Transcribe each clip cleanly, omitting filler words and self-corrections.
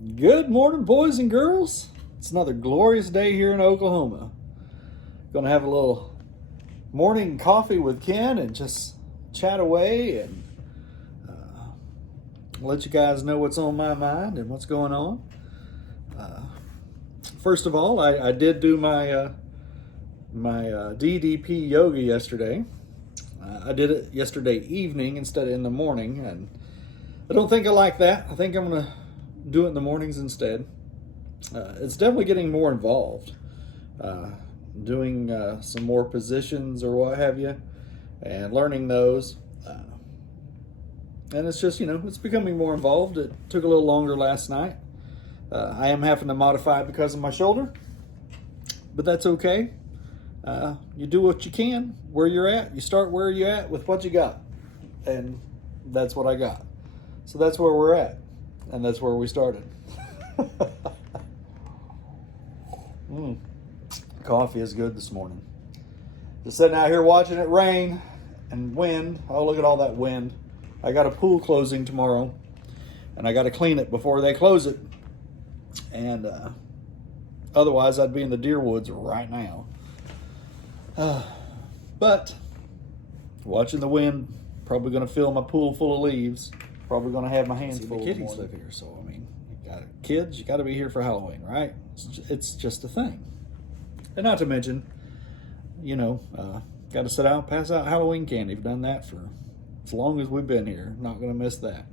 Good morning, boys and girls. It's another glorious day here in Oklahoma. Gonna have a little morning coffee with Ken and just chat away and let you guys know what's on my mind and what's going on. First of all, I did do my DDP yoga yesterday. I did it yesterday evening instead of in the morning, and I don't think I like that. I think I'm gonna do it in the mornings instead. It's definitely getting more involved, doing some more positions or what have you, and learning those. And it's just, it's becoming more involved. It took a little longer last night. I am having to modify it because of my shoulder, but that's okay. You do what you can where you're at. You start where you're at with what you got, and that's what I got. So that's where we're at, and that's where we started. Coffee is good this morning. Just sitting out here watching it rain and wind. Oh, look at all that wind. I got a pool closing tomorrow, and I got to clean it before they close it. And otherwise, I'd be in the deer woods right now. But watching the wind, probably going to fill my pool full of leaves. Probably going to have my hands full. The kiddies live here, so I mean, kids, you got to be here for Halloween, right? It's just a thing. And not to mention, got to sit out and pass out Halloween candy. We've done that for as long as we've been here. Not going to miss that.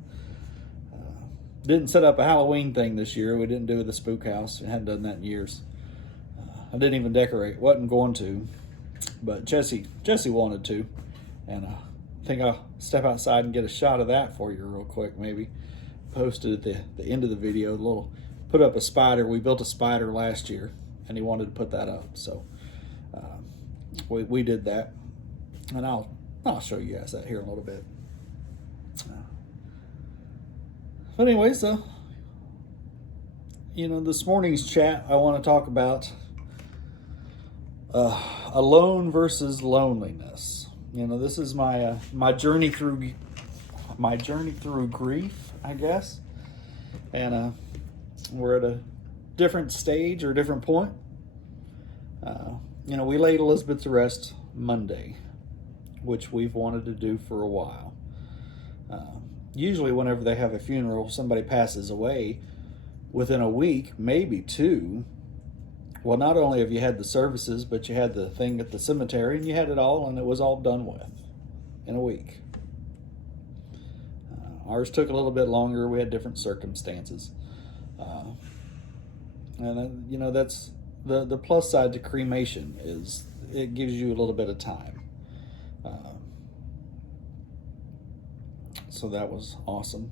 Didn't set up a Halloween thing this year. We didn't do the spook house. I hadn't done that in years. I didn't even decorate. Wasn't going to. But Jesse wanted to. And I think I'll step outside and get a shot of that for you real quick, maybe. Posted at the end of the video. Put up a spider. We built a spider last year, and he wanted to put that up. So we did that. And I'll show you guys that here in a little bit. But anyways, this morning's chat, I want to talk about alone versus loneliness. This is my journey through grief, I guess. And we're at a different stage or different point. We laid Elizabeth to rest Monday, which we've wanted to do for a while. Usually whenever they have a funeral, somebody passes away within a week, maybe two. Well, not only have you had the services, but you had the thing at the cemetery, and you had it all, and it was all done with in a week. Ours took a little bit longer. We had different circumstances. And that's the plus side to cremation is it gives you a little bit of time. So that was awesome.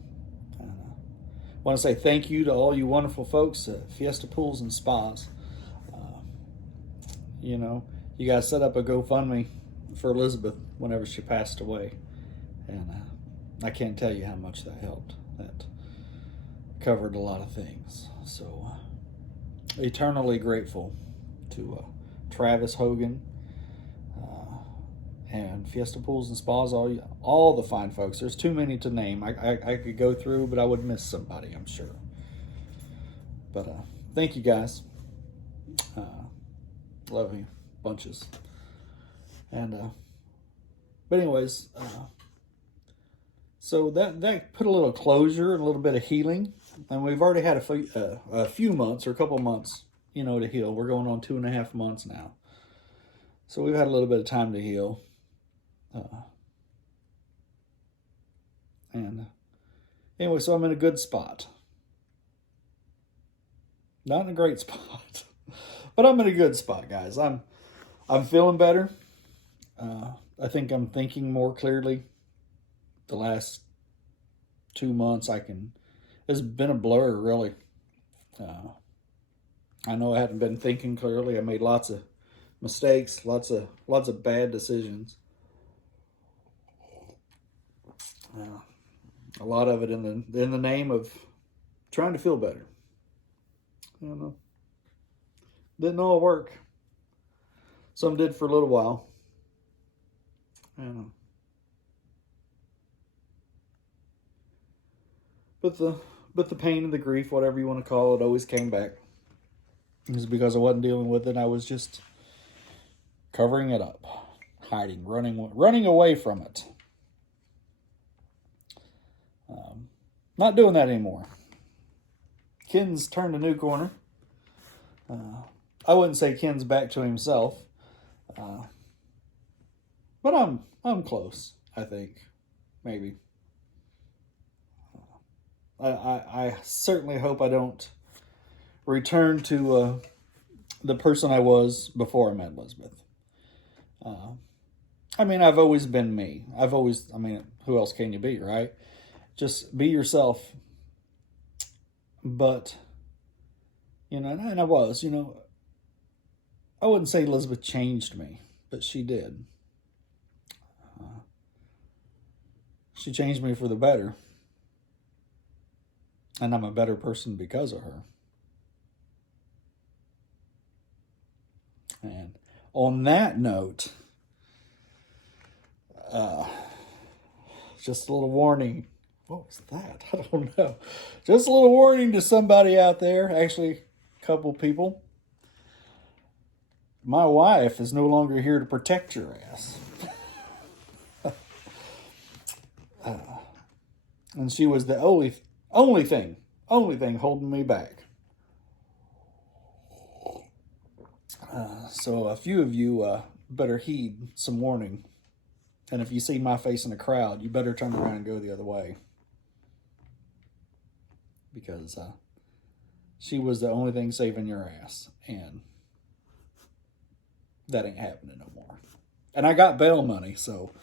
I want to say thank you to all you wonderful folks at Fiesta Pools and Spas. You guys set up a GoFundMe for Elizabeth whenever she passed away. And I can't tell you how much that helped. That covered a lot of things. So eternally grateful to Travis Hogan, and Fiesta Pools and Spas, all the fine folks. There's too many to name. I could go through, but I would miss somebody, I'm sure. But thank you guys. Love you bunches. And but anyways, so that put a little closure and a little bit of healing, and we've already had a few months or a couple months, to heal. We're going on 2.5 months now, so we've had a little bit of time to heal. And anyway, so I'm in a good spot. Not in a great spot, but I'm in a good spot, guys. I'm feeling better. I think I'm thinking more clearly. The last 2 months, it's been a blur, really. I know I hadn't been thinking clearly. I made lots of mistakes, lots of bad decisions. A lot of it in the name of trying to feel better. Didn't all work. Some did for a little while. But the But the pain and the grief, whatever you want to call it, always came back. It was because I wasn't dealing with it. I was just covering it up, hiding, running away from it. Not doing that anymore. Ken's turned a new corner. I wouldn't say Ken's back to himself, but I'm close. I think, maybe. I certainly hope I don't return to the person I was before I met Elizabeth. I mean, I've always been me. Who else can you be, right? Just be yourself. But, and I was, I wouldn't say Elizabeth changed me, but she did. She changed me for the better. And I'm a better person because of her. And on that note, just a little warning. What was that? I don't know. Just a little warning to somebody out there. Actually, a couple people. My wife is no longer here to protect your ass. And she was the only thing holding me back. So a few of you better heed some warning. And if you see my face in a crowd, you better turn around and go the other way. Because she was the only thing saving your ass. And that ain't happening no more. And I got bail money, so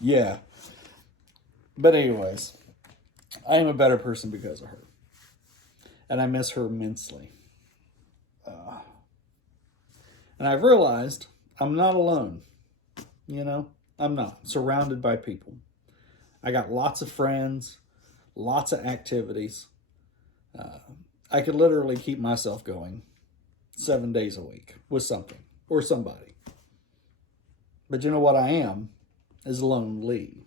yeah. But anyways, I am a better person because of her. And I miss her immensely. And I've realized I'm not alone. I'm not. Surrounded by people. I got lots of friends, lots of activities. I could literally keep myself going 7 days a week with something or somebody. But you know what I am is lonely.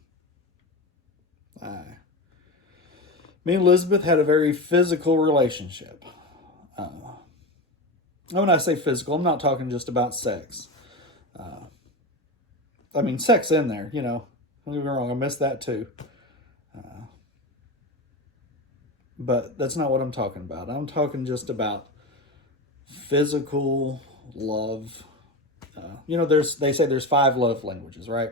Me and Elizabeth had a very physical relationship. When I say physical, I'm not talking just about sex. Sex in there, don't get me wrong, I miss that too. But that's not what I'm talking about. I'm talking just about physical love. They say there's 5 love languages, right?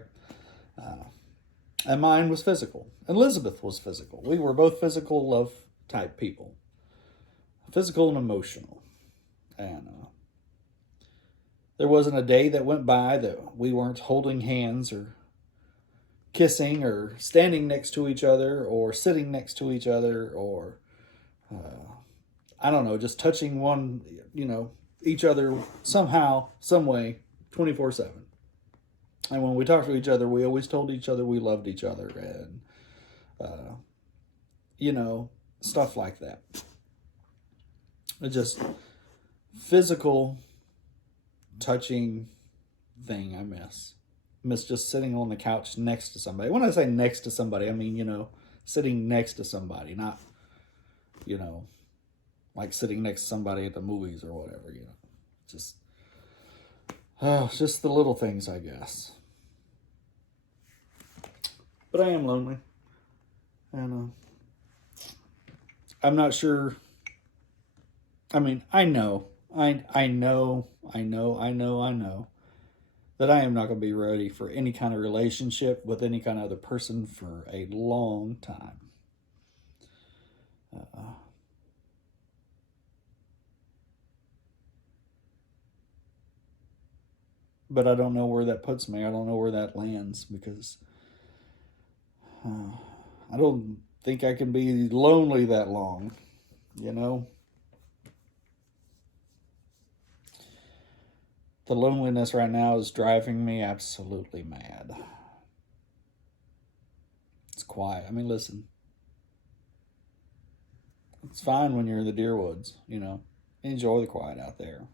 And mine was physical. Elizabeth was physical. We were both physical love type people. Physical and emotional. And there wasn't a day that went by that we weren't holding hands or kissing or standing next to each other or sitting next to each other or, just touching each other somehow, some way, 24/7. And when we talked to each other, we always told each other we loved each other and, stuff like that. It's just physical touching thing I miss. Miss just sitting on the couch next to somebody. When I say next to somebody, I mean, sitting next to somebody, not, like sitting next to somebody at the movies or whatever, Just, just the little things, I guess. But I am lonely. And I'm not sure. I know that I am not going to be ready for any kind of relationship with any kind of other person for a long time. But I don't know where that puts me. I don't know where that lands because I don't think I can be lonely that long, The loneliness right now is driving me absolutely mad. It's quiet. Listen. It's fine when you're in the deer woods, Enjoy the quiet out there.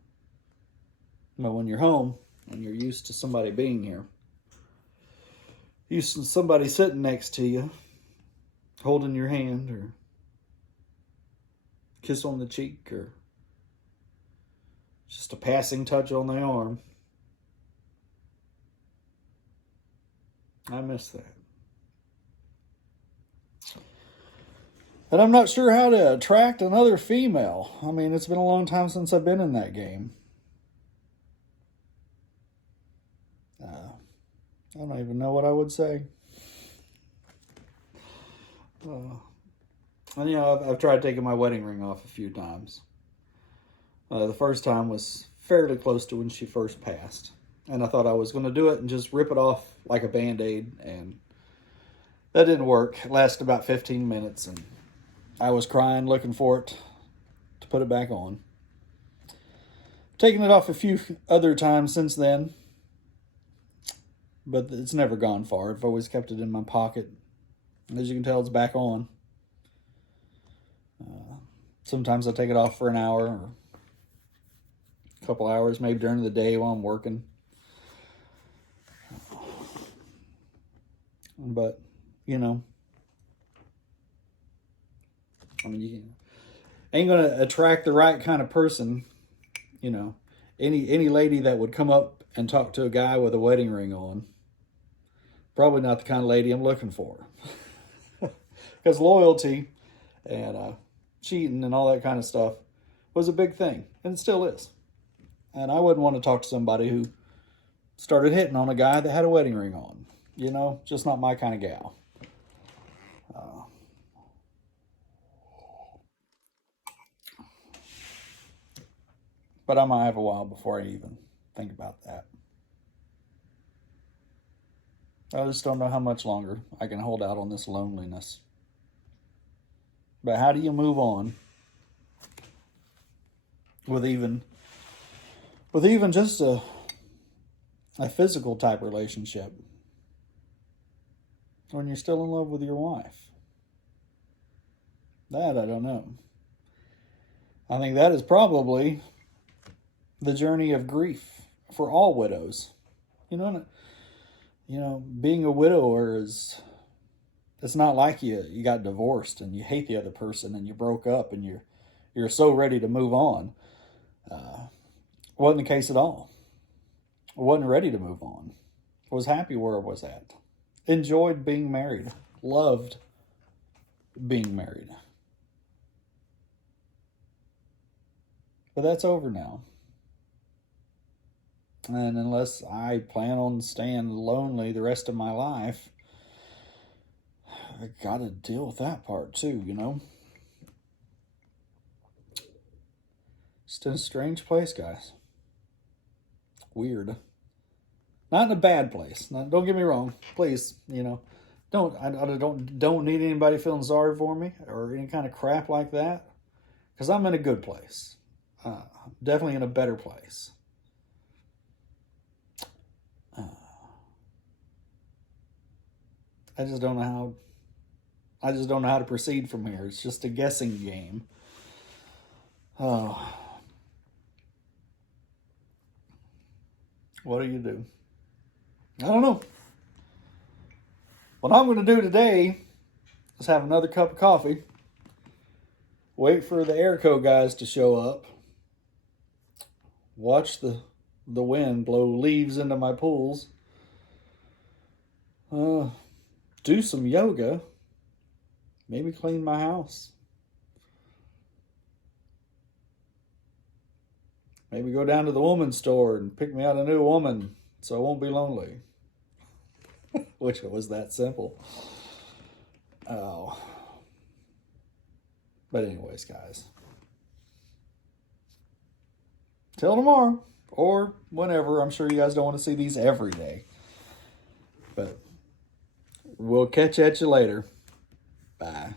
But when you're home and you're used to somebody being here, used to somebody sitting next to you, holding your hand or kiss on the cheek or just a passing touch on the arm. I miss that. And I'm not sure how to attract another female. I mean, it's been a long time since I've been in that game. I don't even know what I would say. And you know, I've tried taking my wedding ring off a few times. The first time was fairly close to when she first passed. And I thought I was going to do it and just rip it off like a Band-Aid. And that didn't work. It lasted about 15 minutes. And I was crying looking for it to put it back on. Taken it off a few other times since then. But it's never gone far. I've always kept it in my pocket. As you can tell, it's back on. Sometimes I take it off for an hour or a couple hours, maybe during the day while I'm working. But, you know, I mean, you ain't going to attract the right kind of person, you know. Any lady that would come up and talk to a guy with a wedding ring on, probably not the kind of lady I'm looking for. Because loyalty and cheating and all that kind of stuff was a big thing, and it still is. And I wouldn't want to talk to somebody who started hitting on a guy that had a wedding ring on. You know, just not my kind of gal. But I might have a while before I even think about that. I just don't know how much longer I can hold out on this loneliness. But how do you move on with even just a physical type relationship when you're still in love with your wife? That I don't know. I think that is probably the journey of grief for all widows. You know, being a widower is, it's not like you got divorced and you hate the other person and you broke up and you're so ready to move on. Wasn't the case at all. I wasn't ready to move on. I was happy where I was at. Enjoyed being married. Loved being married. But that's over now. And unless I plan on staying lonely the rest of my life, I gotta deal with that part too, you know? Just in a strange place, guys. Weird. Not in a bad place. Now, don't get me wrong. Please, you know, I don't need anybody feeling sorry for me or any kind of crap like that. Because I'm in a good place. Definitely in a better place. I just don't know how to proceed from here. It's just a guessing game. Oh. What do you do? I don't know. What I'm going to do today is have another cup of coffee, wait for the Airco guys to show up, watch the wind blow leaves into my pools, do some yoga, maybe clean my house, maybe go down to the woman's store and pick me out a new woman so I won't be lonely. Which was that simple. Oh. But anyways, guys. Till tomorrow. Or whenever. I'm sure you guys don't want to see these every day. But we'll catch at you later. Bye.